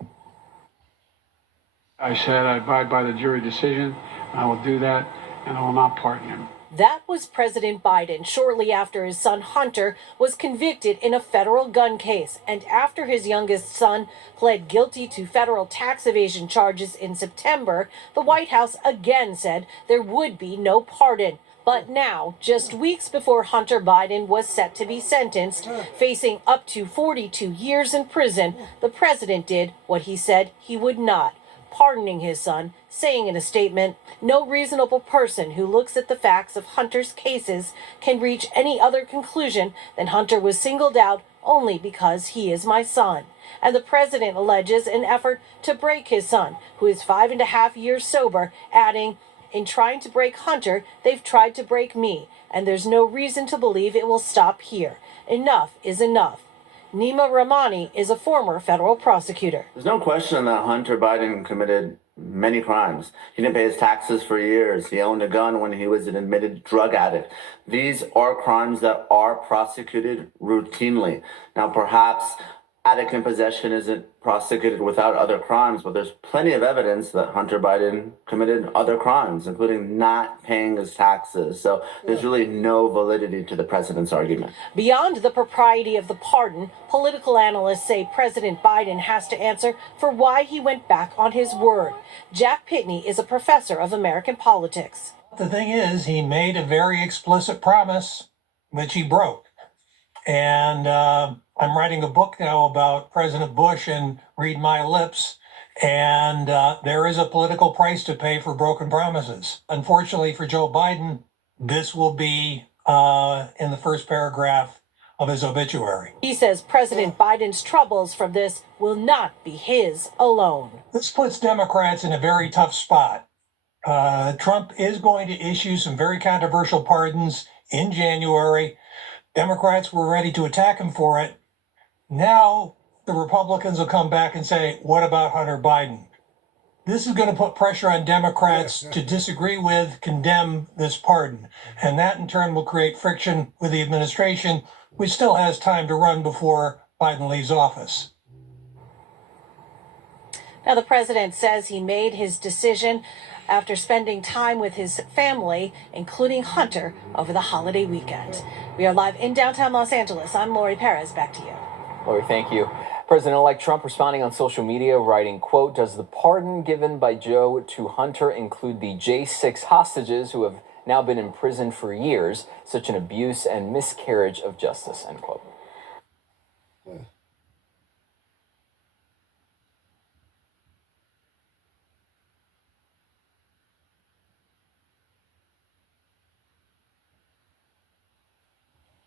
I said I abide by the jury decision. I will do that, and I will not pardon him. That was President Biden shortly after his son Hunter was convicted in a federal gun case and after his youngest son pled guilty to federal tax evasion charges in September. The White House again said there would be no pardon. But now, just weeks before Hunter Biden was set to be sentenced, facing up to 42 years in prison, the president did what he said he would not, pardoning his son, saying in a statement, "No reasonable person who looks at the facts of Hunter's cases can reach any other conclusion than Hunter was singled out only because he is my son." And the president alleges an effort to break his son, who is 5.5 years sober, adding, "In trying to break Hunter, they've tried to break me, and there's no reason to believe it will stop here. Enough is enough." Nima Rahmani is a former federal prosecutor. There's no question that Hunter Biden committed many crimes. He didn't pay his taxes for years. He owned a gun when he was an admitted drug addict. These are crimes that are prosecuted routinely. Now, perhaps addict in possession isn't prosecuted without other crimes, but there's plenty of evidence that Hunter Biden committed other crimes, including not paying his taxes. So there's really no validity to the president's argument. Beyond the propriety of the pardon, political analysts say President Biden has to answer for why he went back on his word. Jack Pitney is a professor of American politics. The thing is, he made a very explicit promise, which he broke. And I'm writing a book now about President Bush and Read My Lips. And there is a political price to pay for broken promises. Unfortunately for Joe Biden, this will be in the first paragraph of his obituary. He says President Biden's troubles from this will not be his alone. This puts Democrats in a very tough spot. Trump is going to issue some very controversial pardons in January. Democrats were ready to attack him for it. Now the Republicans will come back and say, what about Hunter Biden? This is going to put pressure on Democrats to disagree with, condemn this pardon. And that in turn will create friction with the administration, which still has time to run before Biden leaves office. Now, the president says he made his decision after spending time with his family, including Hunter, over the holiday weekend. We are live in downtown Los Angeles. I'm Lori Perez. Back to you. Lori, thank you. President-elect Trump responding on social media, writing, quote, "Does the pardon given by Joe to Hunter include the J6 hostages who have now been imprisoned for years? Such an abuse and miscarriage of justice," end quote.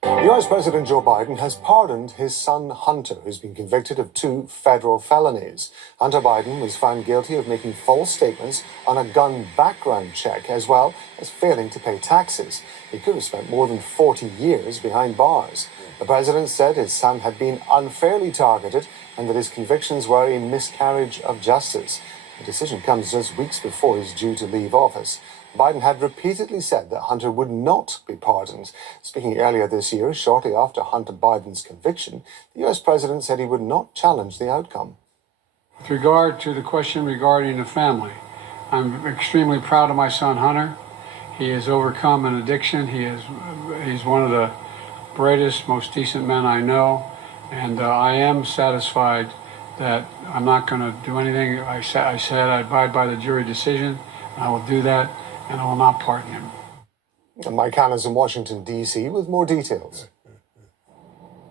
US President Joe Biden has pardoned his son Hunter, who's been convicted of 2 federal felonies. Hunter Biden was found guilty of making false statements on a gun background check, as well as failing to pay taxes. He could have spent more than 40 years behind bars. The president said his son had been unfairly targeted and that his convictions were a miscarriage of justice. The decision comes just weeks before he's due to leave office. Biden had repeatedly said that Hunter would not be pardoned. Speaking earlier this year, shortly after Hunter Biden's conviction, the U.S. president said he would not challenge the outcome. With regard to the question regarding the family, I'm extremely proud of my son Hunter. He has overcome an addiction. He's one of the brightest, most decent men I know, and I am satisfied that I'm not going to do anything. I said I abide by the jury decision. I will do that, and I will not pardon him. And Mike Hanna's in Washington, D.C. with more details.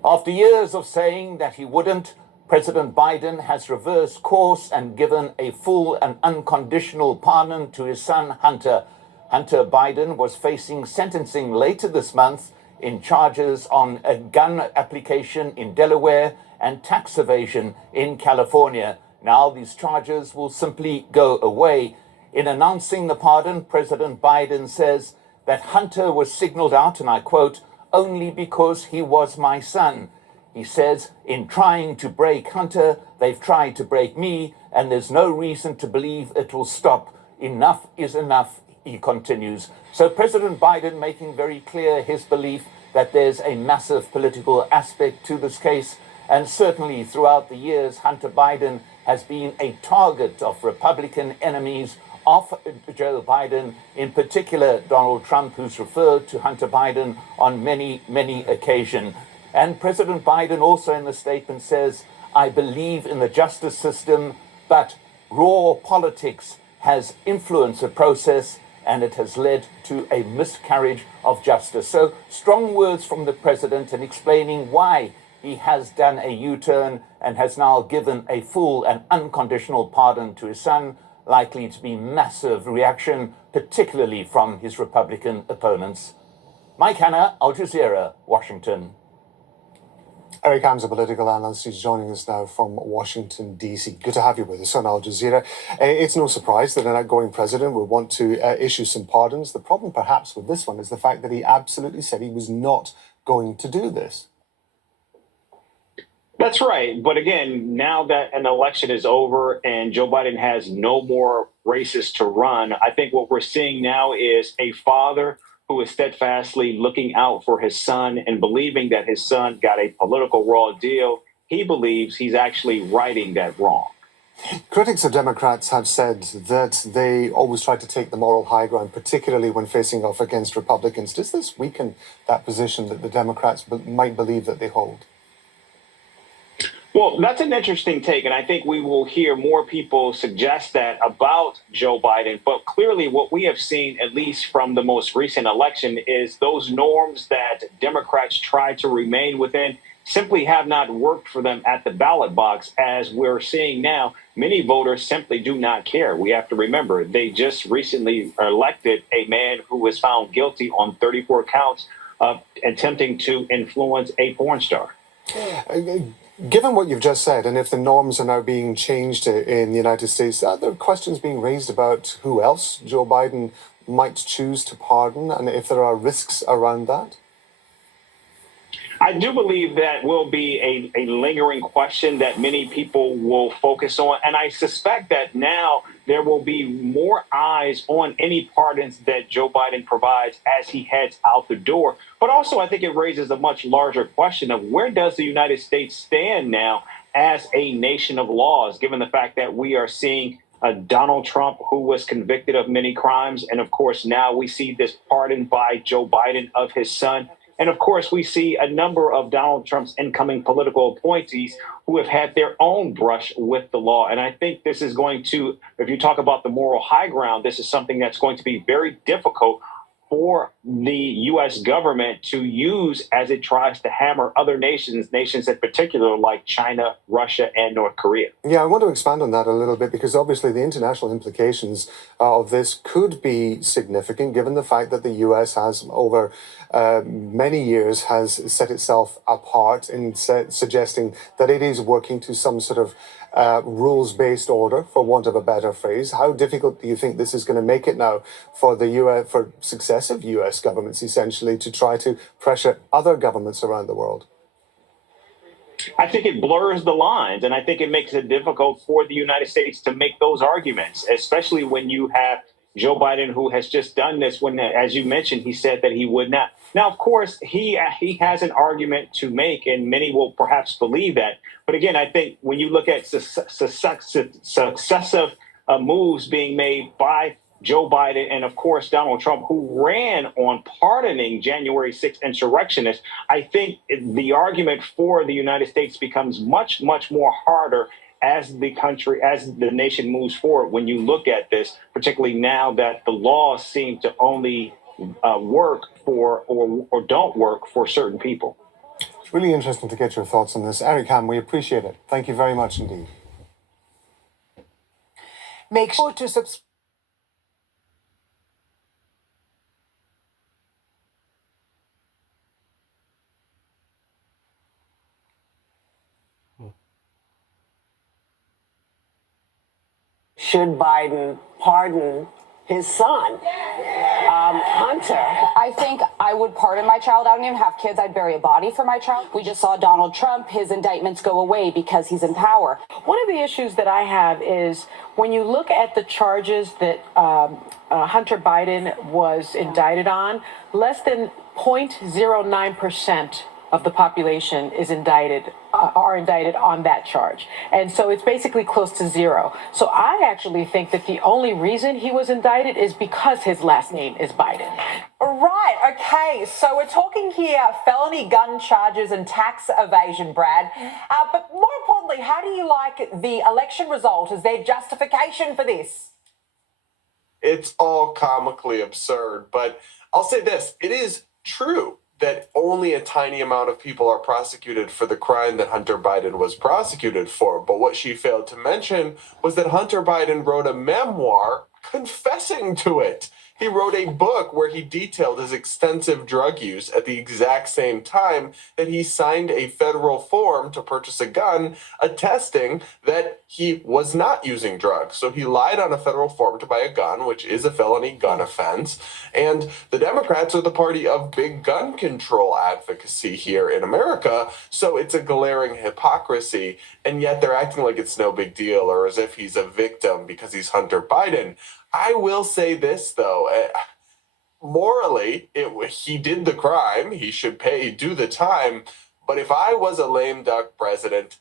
After years of saying that he wouldn't, President Biden has reversed course and given a full and unconditional pardon to his son, Hunter. Hunter Biden was facing sentencing later this month in charges on a gun application in Delaware and tax evasion in California. Now these charges will simply go away. In announcing the pardon, President Biden says that Hunter was signaled out, and I quote, only because he was my son. He says, in trying to break Hunter, they've tried to break me, and there's no reason to believe it will stop. Enough is enough, he continues. So President Biden making very clear his belief that there's a massive political aspect to this case. And certainly throughout the years, Hunter Biden has been a target of Republican enemies of Joe Biden, in particular Donald Trump, who's referred to Hunter Biden on many, many occasions. And President Biden also in the statement says, I believe in the justice system, but raw politics has influenced the process and it has led to a miscarriage of justice. So strong words from the president and explaining why he has done a U-turn and has now given a full and unconditional pardon to his son, likely to be massive reaction, particularly from his Republican opponents. Mike Hanna, Al Jazeera, Washington. Eric Ham's a political analyst. He's joining us now from Washington, D.C. Good to have you with us on Al Jazeera. It's no surprise that an outgoing president would want to issue some pardons. The problem perhaps with this one is the fact that he absolutely said he was not going to do this. That's right. But again, now that an election is over and Joe Biden has no more races to run, I think what we're seeing now is a father who is steadfastly looking out for his son and believing that his son got a political raw deal. He believes he's actually righting that wrong. Critics of Democrats have said that they always try to take the moral high ground, particularly when facing off against Republicans. Does this weaken that position that the Democrats might believe that they hold? Well, that's an interesting take, and I think we will hear more people suggest that about Joe Biden. But clearly what we have seen, at least from the most recent election, is those norms that Democrats try to remain within simply have not worked for them at the ballot box. As we're seeing now, many voters simply do not care. We have to remember, they just recently elected a man who was found guilty on 34 counts of attempting to influence a porn star. Given what you've just said, and if the norms are now being changed in the United States, are there questions being raised about who else Joe Biden might choose to pardon, and if there are risks around that? I do believe that will be a lingering question that many people will focus on. And I suspect that now there will be more eyes on any pardons that Joe Biden provides as he heads out the door. But also, I think it raises a much larger question of where does the United States stand now as a nation of laws, given the fact that we are seeing Donald Trump, who was convicted of many crimes. And of course, now we see this pardon by Joe Biden of his son. And of course, we see a number of Donald Trump's incoming political appointees who have had their own brush with the law. And I think this is going to, if you talk about the moral high ground, this is something that's going to be very difficult for the U.S. government to use as it tries to hammer other nations in particular like China, Russia, and North Korea. Yeah, I want to expand on that a little bit because obviously the international implications of this could be significant given the fact that the U.S. has over many years has set itself apart in suggesting that it is working to some sort of rules-based order, for want of a better phrase. How difficult do you think this is going to make it now for the U.S., for successive U.S. governments, essentially, to try to pressure other governments around the world? I think it blurs the lines, and I think it makes it difficult for the United States to make those arguments, especially when you have Joe Biden, who has just done this when, as you mentioned, he said that he would not. Now, of course, he has an argument to make, and many will perhaps believe that. But again, I think when you look at successive moves being made by Joe Biden and, of course, Donald Trump, who ran on pardoning January 6th insurrectionists, I think the argument for the United States becomes much, much more harder as the country, as the nation moves forward. When you look at this, particularly now that the laws seem to only work for or don't work for certain people. It's really interesting to get your thoughts on this. Eric Ham, we appreciate it. Thank you very much indeed. Make sure to subscribe. should Biden pardon his son, Hunter? I think I would pardon my child. I don't even have kids. I'd bury a body for my child. We just saw Donald Trump. His indictments go away because he's in power. One of the issues that I have is when you look at the charges that Hunter Biden was indicted on, less than 0.09% of the population is are indicted on that charge. And so it's basically close to zero. So I actually think that the only reason he was indicted is because his last name is Biden. Right, okay, so we're talking here felony gun charges and tax evasion, Brad. But more importantly, how do you like the election result? Is there justification for this? It's all comically absurd, but I'll say this, it is true that only a tiny amount of people are prosecuted for the crime that Hunter Biden was prosecuted for. But what she failed to mention was that Hunter Biden wrote a memoir confessing to it. He wrote a book where he detailed his extensive drug use at the exact same time that he signed a federal form to purchase a gun attesting that he was not using drugs. So he lied on a federal form to buy a gun, which is a felony gun offense. And the Democrats are the party of big gun control advocacy here in America. So it's a glaring hypocrisy. And yet they're acting like it's no big deal or as if he's a victim because he's Hunter Biden. I will say this, though. Morally, he did the crime. He should do the time. But if I was a lame duck president,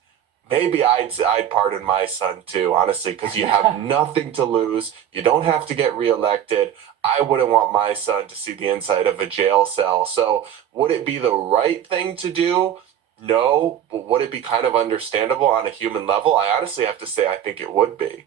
maybe I'd pardon my son, too, honestly, because you have nothing to lose. You don't have to get reelected. I wouldn't want my son to see the inside of a jail cell. So would it be the right thing to do? No. But would it be kind of understandable on a human level? I honestly have to say I think it would be.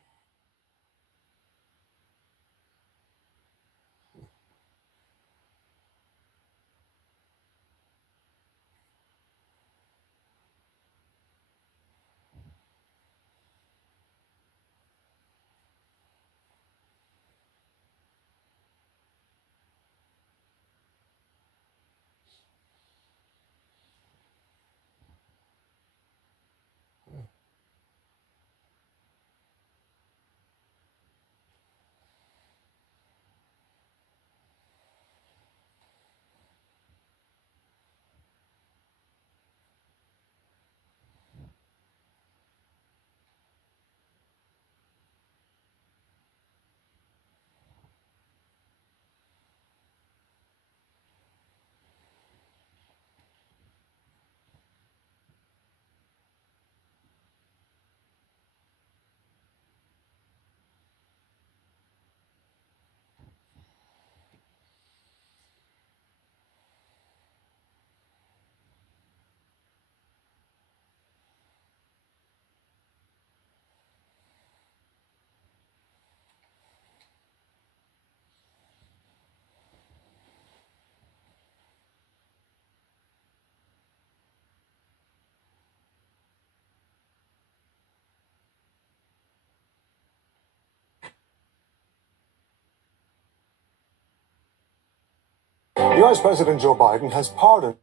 US President Joe Biden has pardoned.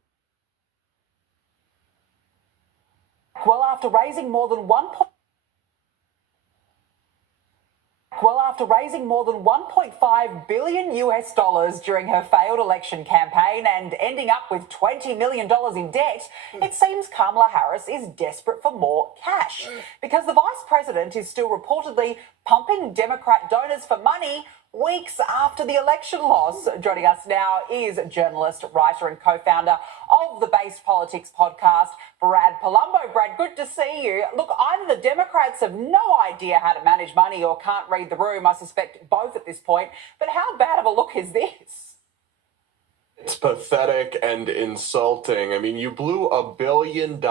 Well, after raising more than 1.5 billion US dollars during her failed election campaign and ending up with $20 million in debt, it seems Kamala Harris is desperate for more cash because the vice president is still reportedly pumping Democrat donors for money weeks after the election loss. Joining us now is journalist, writer and co-founder of the Based Politics podcast, Brad Polumbo. Brad, good to see you. Look, either the Democrats have no idea how to manage money or can't read the room. I suspect both at this point. But how bad of a look is this? It's pathetic and insulting. I mean, you blew $1 billion,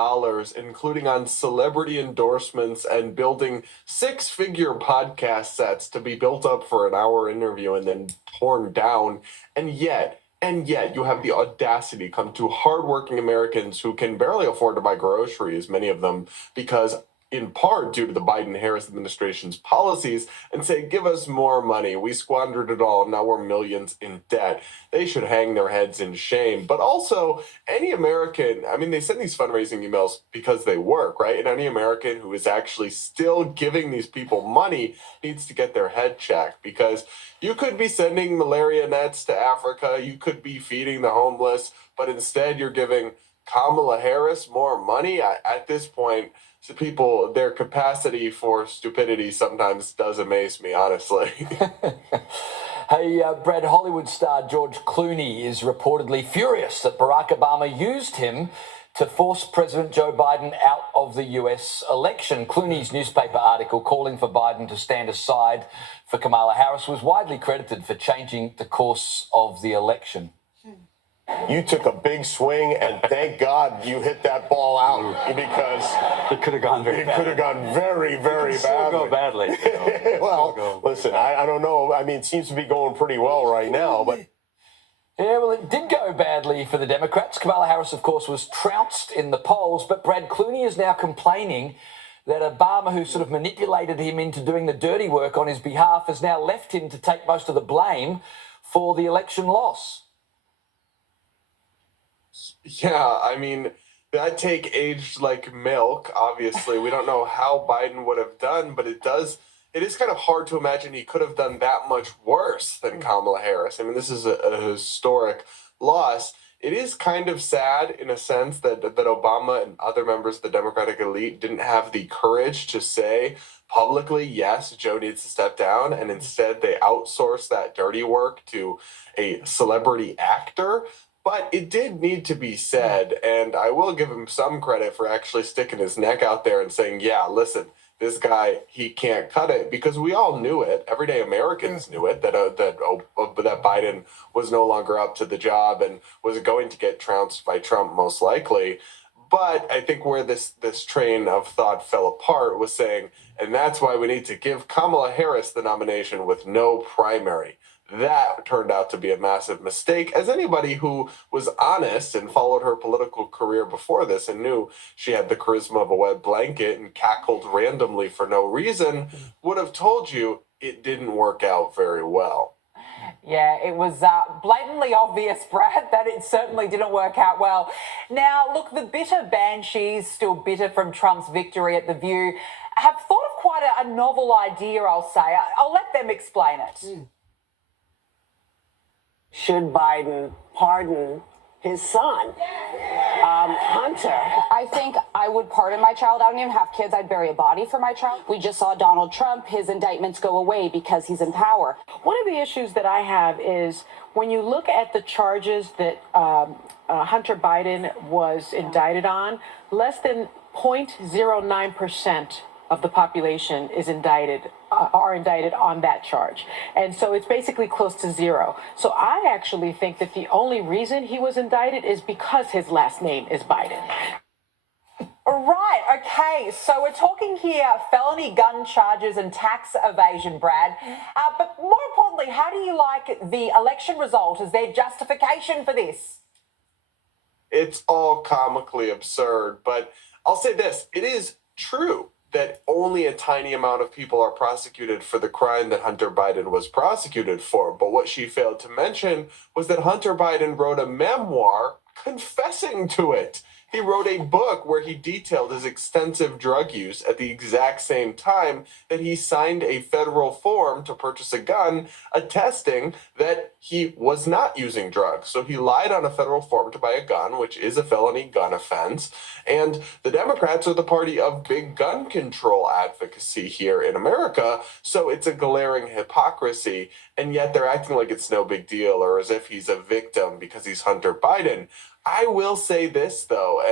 including on celebrity endorsements and building six-figure podcast sets to be built up for an hour interview and then torn down. And yet you have the audacity to come to hardworking Americans who can barely afford to buy groceries, many of them, because in part due to the Biden-Harris administration's policies, and say, give us more money. We squandered it all. Now we're millions in debt. They should hang their heads in shame. But also, any American, I mean, they send these fundraising emails because they work, right? And any American who is actually still giving these people money needs to get their head checked, because you could be sending malaria nets to Africa. You could be feeding the homeless, but instead you're giving Kamala Harris more money. At this point, so people, their capacity for stupidity sometimes does amaze me, honestly. Hey, Brad, Hollywood star George Clooney is reportedly furious that Barack Obama used him to force President Joe Biden out of the US election. Clooney's newspaper article calling for Biden to stand aside for Kamala Harris was widely credited for changing the course of the election. You took a big swing, and thank God you hit that ball out, because it could have gone very badly. It could have gone very, very badly. Go badly. Well, listen, I don't know. I mean, it seems to be going pretty well right now, but. Yeah, well, it did go badly for the Democrats. Kamala Harris, of course, was trounced in the polls, but Brad Clooney is now complaining that Obama, who sort of manipulated him into doing the dirty work on his behalf, has now left him to take most of the blame for the election loss. Yeah, I mean, that take aged like milk. Obviously, we don't know how Biden would have done, but it is kind of hard to imagine he could have done that much worse than Kamala Harris. I mean, this is a historic loss. It is kind of sad in a sense that Obama and other members of the Democratic elite didn't have the courage to say publicly, yes, Joe needs to step down, and instead they outsourced that dirty work to a celebrity actor. But it did need to be said, and I will give him some credit for actually sticking his neck out there and saying, yeah, listen, this guy, he can't cut it, because we all knew it. Everyday Americans knew it, that Biden was no longer up to the job and was going to get trounced by Trump most likely. But I think where this train of thought fell apart was saying, and that's why we need to give Kamala Harris the nomination with no primary. That turned out to be a massive mistake, as anybody who was honest and followed her political career before this and knew she had the charisma of a wet blanket and cackled randomly for no reason would have told you it didn't work out very well. Yeah, it was blatantly obvious, Brad, that it certainly didn't work out well. Now, look, the bitter banshees, still bitter from Trump's victory at The View, have thought of quite a novel idea, I'll say. I'll let them explain it. Should Biden pardon his son, Hunter? I think I would pardon my child. I don't even have kids. I'd bury a body for my child. We just saw Donald Trump. His indictments go away because he's in power. One of the issues that I have is when you look at the charges that Hunter Biden was indicted on, less than 0.09% of the population is are indicted on that charge. And so it's basically close to zero. So I actually think that the only reason he was indicted is because his last name is Biden. Right, okay, so we're talking here felony gun charges and tax evasion, Brad. But more importantly, how do you like the election result? Is there justification for this? It's all comically absurd, but I'll say this, it is true that only a tiny amount of people are prosecuted for the crime that Hunter Biden was prosecuted for. But what she failed to mention was that Hunter Biden wrote a memoir confessing to it. He wrote a book where he detailed his extensive drug use at the exact same time that he signed a federal form to purchase a gun attesting that he was not using drugs. So he lied on a federal form to buy a gun, which is a felony gun offense. And the Democrats are the party of big gun control advocacy here in America. So it's a glaring hypocrisy. And yet they're acting like it's no big deal, or as if he's a victim because he's Hunter Biden. I will say this, though.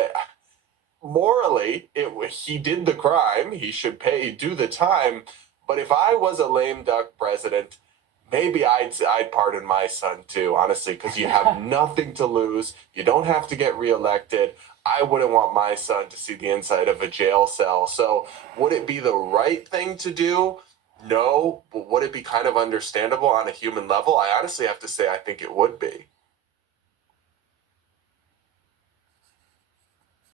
Morally, he did the crime. He should do the time. But if I was a lame duck president, maybe I'd pardon my son, too, honestly, because you have nothing to lose. You don't have to get reelected. I wouldn't want my son to see the inside of a jail cell. So would it be the right thing to do? No. But would it be kind of understandable on a human level? I honestly have to say I think it would be.